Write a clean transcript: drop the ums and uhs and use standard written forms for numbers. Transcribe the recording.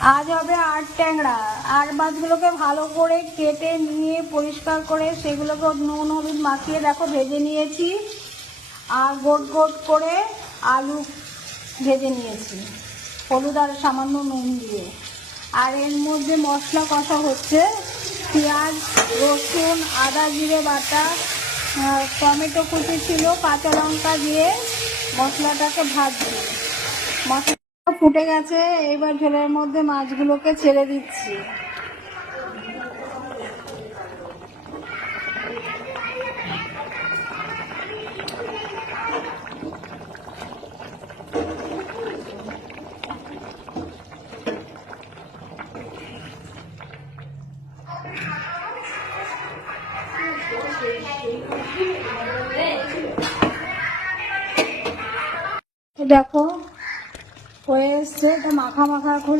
আজ হবে আট ট্যাংরা। আট মাছগুলোকে ভালো করে কেটে নিয়ে পরিষ্কার করে সেগুলোকে নুন হলুদ মাখিয়ে দেখো ভেজে নিয়েছি। আর গোট গোট করে আলু ভেজে নিয়েছি হলুদ আর সামান্য নুন দিয়ে। আর এর মধ্যে মশলা কষা হচ্ছে, পেঁয়াজ রসুন আদা জিরে বাটা, টমেটো কুচি ছিল, কাঁচা লঙ্কা দিয়ে মশলাটাকে ভাজছি। মশলা ফুটে গেছে, এবার ঝোলের মধ্যে মাছগুলোকে ছেড়ে দিচ্ছি। দেখো হয়ে এসছে, এটা মাখা মাখা করে